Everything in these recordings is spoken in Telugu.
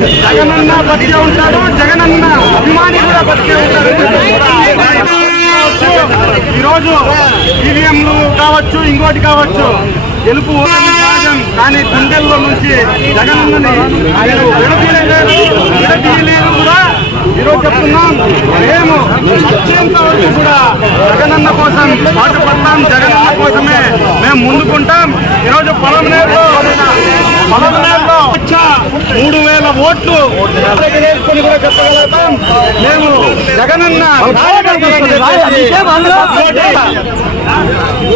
జగనన్న బతికే ఉంటాడు జగనన్న అభిమాని కూడా బతికే ఉంటాడు. ఈరోజు ఈవీఎంలు కావచ్చు ఇంకోటి కావచ్చు గెలుపు ఓటమి కానీ గుండెల్లో నుంచి జగనన్నని ఆయన విడదీయలేదు విడదీయలేదు కూడా. ఈరోజు చెప్తున్నాం మేము అత్యంత వరకు కూడా జగనన్న కోసం పాటుపడతాం జగనన్న కోసమే మేము ముందుకుంటాం. ఈరోజు పొలంనేరులో పొలంనేరులో మూడు వేల ఓట్లు. వేసుకొని కూడా చెప్పగలుగుతాం. మేము జగనన్న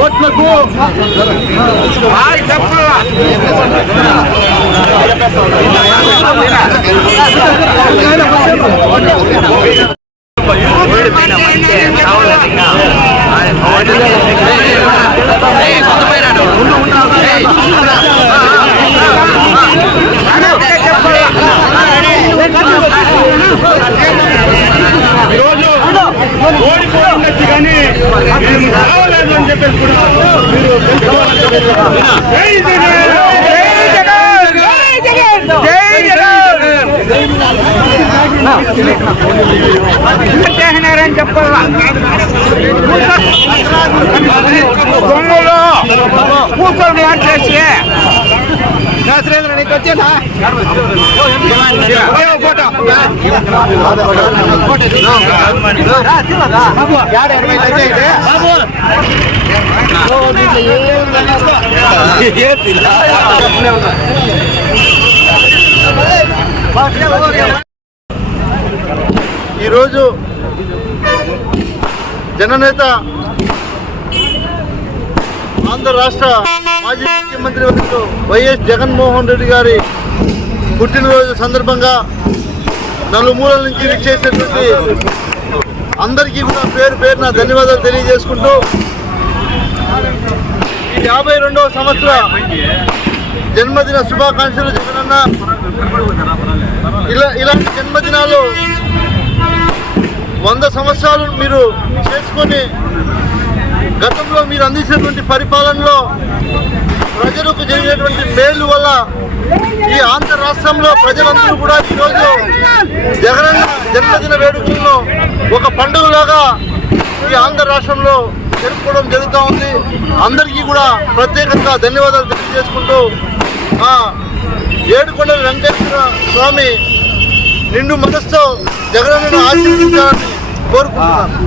ఓట్లకు చెప్పాలా ఈరోజు ఓడిపోయిందచ్చు కానీ మేము అని చెప్పేసి కూడా చేసినారని చెప్పాలా కూతురు నీకు వచ్చేదా ఈరోజు జననేత ఆంధ్ర రాష్ట్ర మాజీ ముఖ్యమంత్రి వర్యులు వైఎస్ జగన్మోహన్ రెడ్డి గారి పుట్టినరోజు సందర్భంగా నలుమూలల నుంచి విచ్చేసినటువంటి అందరికీ కూడా పేరు పేరున ధన్యవాదాలు తెలియజేసుకుంటూ యాభై రెండవ సంవత్సర జన్మదిన శుభాకాంక్షలు జగనన్న ఇలా ఇలాంటి జన్మదినాలు వంద సంవత్సరాలు మీరు చేసుకొని గతంలో మీరు అందించినటువంటి పరిపాలనలో ప్రజలకు జరిగినటువంటి మేలు వల్ల ఈ ఆంధ్ర రాష్ట్రంలో ప్రజలందరూ కూడా ఈరోజు జగనన్న జన్మదిన వేడుకల్లో ఒక పండుగలాగా ఈ ఆంధ్ర రాష్ట్రంలో జరుపుకోవడం జరుగుతూ ఉంది. అందరికీ కూడా ప్రత్యేకంగా ధన్యవాదాలు తెలియజేసుకుంటూ ఏడుకొండల వెంకటేశ్వర స్వామి నిండు మనస్తో జగనన్నను ఆశీర్వదించాలని కోరుకుంటున్నాను.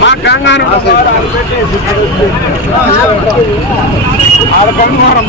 మా కంగారు ఆడ కంగారం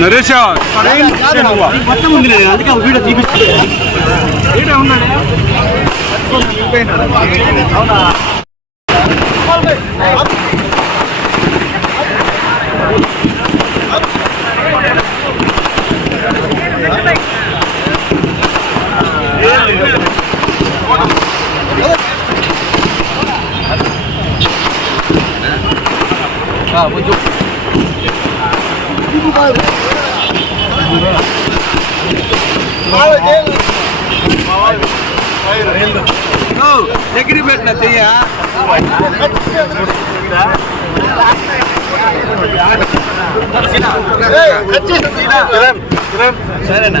నరేష్ మొత్తం ఉంది అందుకే వీడియో చూపిస్తాను వీడియో ఉన్నాడు à quân దగ్గర పెట్టిన చెయ్య సరేనా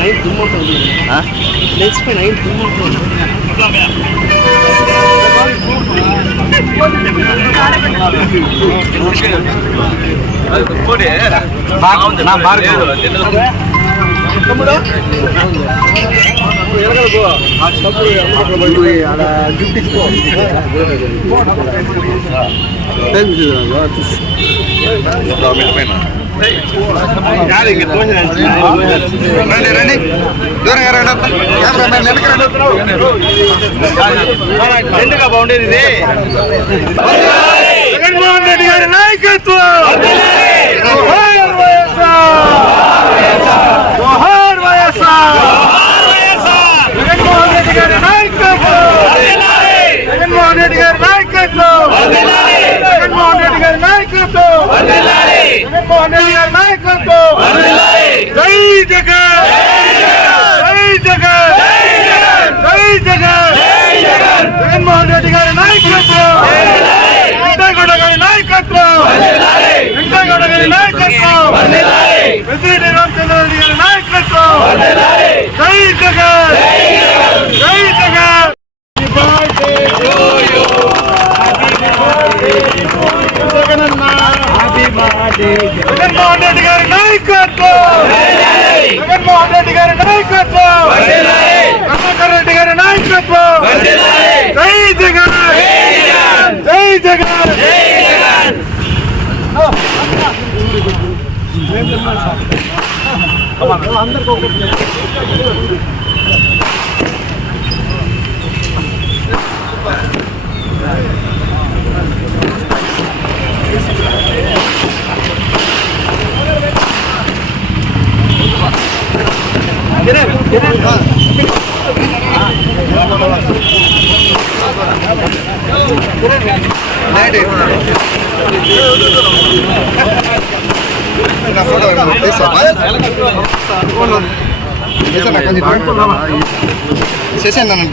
நைட் தும்மல் ஆ? நெக்ஸ்ட் பை நைட் தும்மல் நான் రండి రండి దూరంగా రండి కెమెరామెన్ వెనక రండి. రెండుగా బాగుండేది ఇది జగన్మోహన్ రెడ్డి గారి నాయకత్వం జగన్మోహన్ రెడ్డి గారి నాయకత్వం జగన్మోహన్ రెడ్డి గారి నాయకత్వం జగన్మోహన్ రెడ్డి గారి నాయకత్వం జగన్మోహన్ రెడ్డి గారి నాయకత్వం జై జగన్ జై జగన్ జై జగన్ జగన్మోహన్ రెడ్డి గారి నాయకత్వం వెంకటగౌడ గారి నాయకత్వం వెంకటగౌడ గారి నాయకత్వం పెద్దిరెడ్డి రామచంద్ర రెడ్డి గారి నాయకత్వం జై జగన్ జై జగన్ జగన్మోహన్ రెడ్డి గారి నాయకత్వం జగన్మోహన్ రెడ్డి గారి నాయకత్వం కమలాకర్ రెడ్డి గారి నాయకత్వం జై జగన్ జై జగన్ చేసాను నన్ను